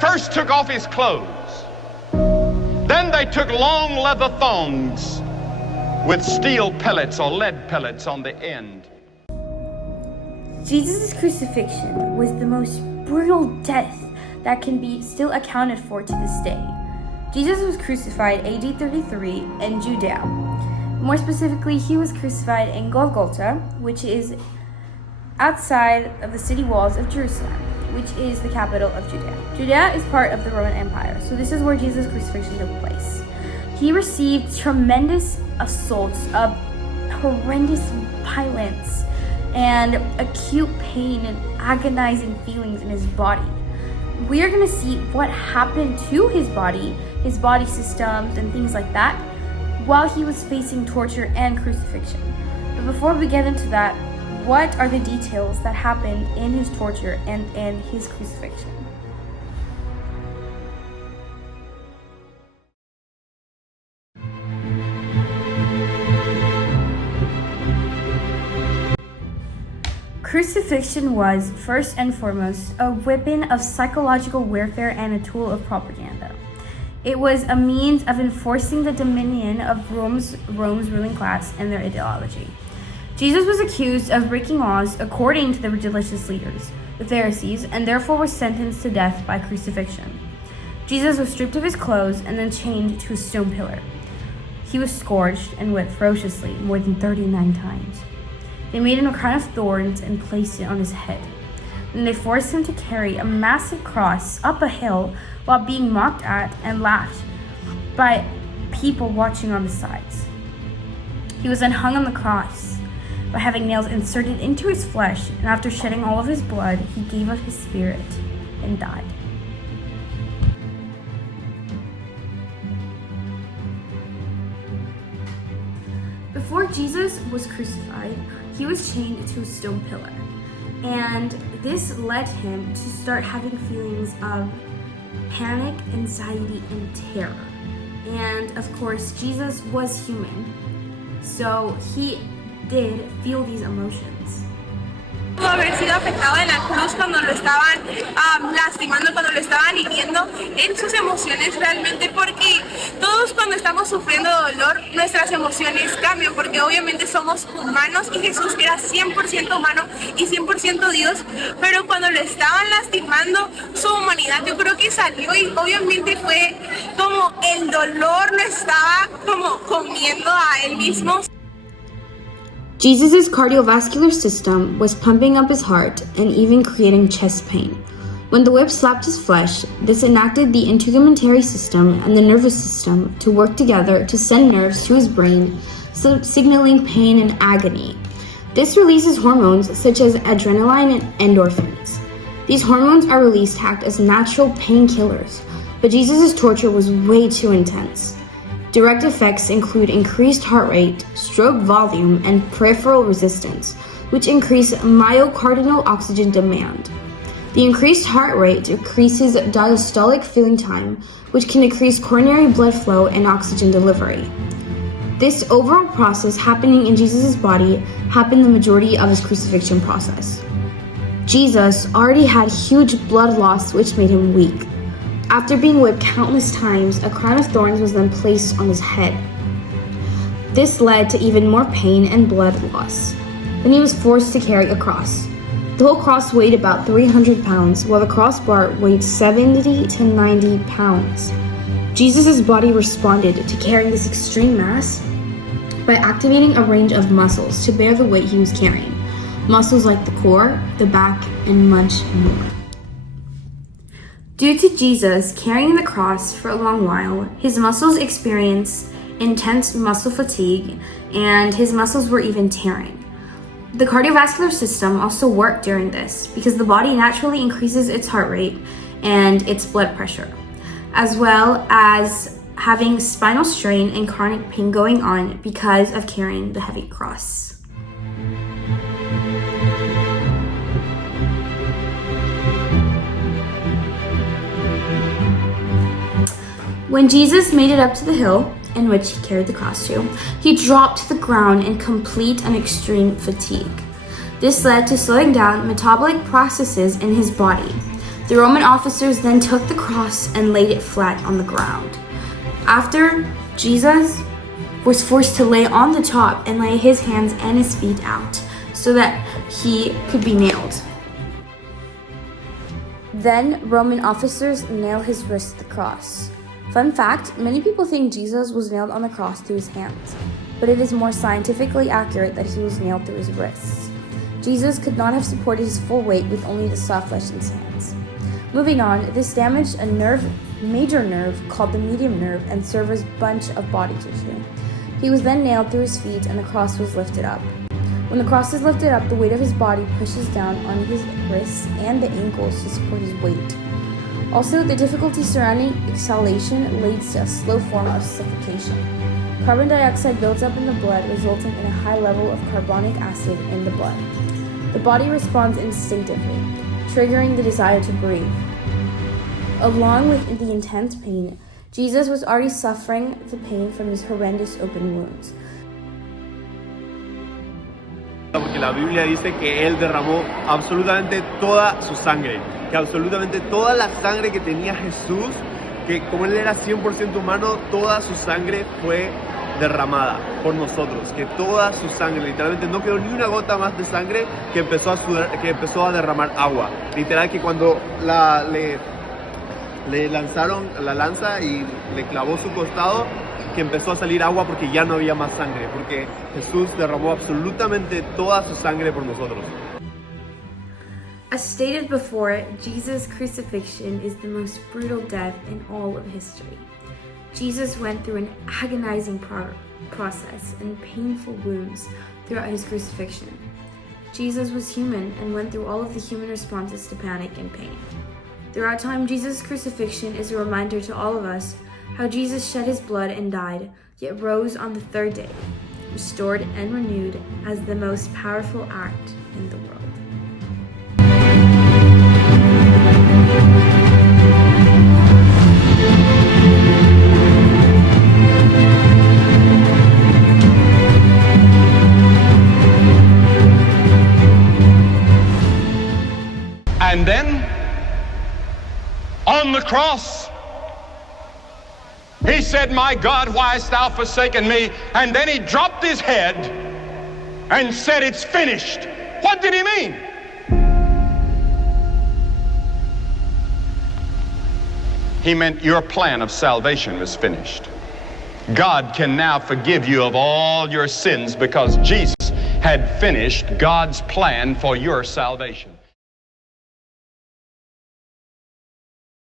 first took off his clothes. Then they took long leather thongs with steel pellets or lead pellets on the end. Jesus' crucifixion was the most brutal death that can be still accounted for to this day. Jesus was crucified AD 33 in Judea. More specifically, he was crucified in Golgotha, which is outside of the city walls of Jerusalem, which is the capital of Judea. Judea is part of the Roman Empire, so this is where Jesus' crucifixion took place. He received tremendous assaults of horrendous violence and acute pain and agonizing feelings in his body. We are going to see what happened to his body systems and things like that while he was facing torture and crucifixion. But before we get into that, what are the details that happened in his torture and in his crucifixion? Crucifixion was, first and foremost, a weapon of psychological warfare and a tool of propaganda. It was a means of enforcing the dominion of Rome's ruling class and their ideology. Jesus was accused of breaking laws according to the religious leaders, the Pharisees, and therefore was sentenced to death by crucifixion. Jesus was stripped of his clothes and then chained to a stone pillar. He was scourged and whipped ferociously more than 39 times. They made him a crown of thorns and placed it on his head. Then they forced him to carry a massive cross up a hill while being mocked at and laughed by people watching on the sides. He was then hung on the cross by having nails inserted into his flesh, and after shedding all of his blood, he gave up his spirit and died. Before Jesus was crucified, he was chained to a stone pillar, and this led him to start having feelings of panic, anxiety, and terror. And of course, Jesus was human, so he did feel these emotions. Pudo haber sido afectado en la cruz cuando lo estaban lastimando, cuando lo estaban hiriendo en sus emociones realmente, porque todos cuando estamos sufriendo dolor, nuestras emociones cambian, porque obviamente somos humanos y Jesús era 100% humano y 100% Dios, pero cuando lo estaban lastimando, su humanidad yo creo que salió y obviamente fue como el dolor lo estaba como comiendo a él mismo. Jesus' cardiovascular system was pumping up his heart and even creating chest pain. When the whip slapped his flesh, this enacted the integumentary system and the nervous system to work together to send nerves to his brain, signaling pain and agony. This releases hormones such as adrenaline and endorphins. These hormones are released to act as natural painkillers, but Jesus' torture was way too intense. Direct effects include increased heart rate, stroke volume, and peripheral resistance, which increase myocardial oxygen demand. The increased heart rate decreases diastolic filling time, which can increase coronary blood flow and oxygen delivery. This overall process happening in Jesus' body happened the majority of his crucifixion process. Jesus already had huge blood loss, which made him weak. After being whipped countless times, a crown of thorns was then placed on his head. This led to even more pain and blood loss. Then he was forced to carry a cross. The whole cross weighed about 300 pounds, while the crossbar weighed 70 to 90 pounds. Jesus' body responded to carrying this extreme mass by activating a range of muscles to bear the weight he was carrying. Muscles like the core, the back, and much more. Due to Jesus carrying the cross for a long while, his muscles experienced intense muscle fatigue and his muscles were even tearing. The cardiovascular system also worked during this because the body naturally increases its heart rate and its blood pressure, as well as having spinal strain and chronic pain going on because of carrying the heavy cross. When Jesus made it up to the hill in which he carried the cross to, he dropped to the ground in complete and extreme fatigue. This led to slowing down metabolic processes in his body. The Roman officers then took the cross and laid it flat on the ground. After, Jesus was forced to lay on the top and lay his hands and his feet out so that he could be nailed. Then Roman officers nailed his wrists to the cross. Fun fact, many people think Jesus was nailed on the cross through his hands, but it is more scientifically accurate that he was nailed through his wrists. Jesus could not have supported his full weight with only the soft flesh in his hands. Moving on, this damaged a major nerve called the median nerve and serves a bunch of body tissue. He was then nailed through his feet and the cross was lifted up. When the cross is lifted up, the weight of his body pushes down on his wrists and the ankles to support his weight. Also, the difficulty surrounding exhalation leads to a slow form of suffocation. Carbon dioxide builds up in the blood, resulting in a high level of carbonic acid in the blood. The body responds instinctively, triggering the desire to breathe. Along with the intense pain, Jesus was already suffering the pain from his horrendous open wounds. Porque la Biblia dice que Él derramó absolutamente toda su sangre, que absolutamente toda la sangre que tenía Jesús, que como Él era 100% humano, toda su sangre fue derramada por nosotros, que toda su sangre, literalmente no quedó ni una gota más de sangre, que empezó a derramar agua. Literal que cuando le lanzaron la lanza y le clavó su costado, que empezó a salir agua porque ya no había más sangre, porque Jesús derramó absolutamente toda su sangre por nosotros. As stated before, Jesus' crucifixion is the most brutal death in all of history. Jesus went through an agonizing process and painful wounds throughout his crucifixion. Jesus was human and went through all of the human responses to panic and pain. Throughout time, Jesus' crucifixion is a reminder to all of us how Jesus shed his blood and died, yet rose on the third day, restored and renewed as the most powerful act in the world. And then, on the cross, he said, "My God, why hast thou forsaken me?" And then he dropped his head and said, "It's finished." What did he mean? He meant your plan of salvation was finished. God can now forgive you of all your sins because Jesus had finished God's plan for your salvation.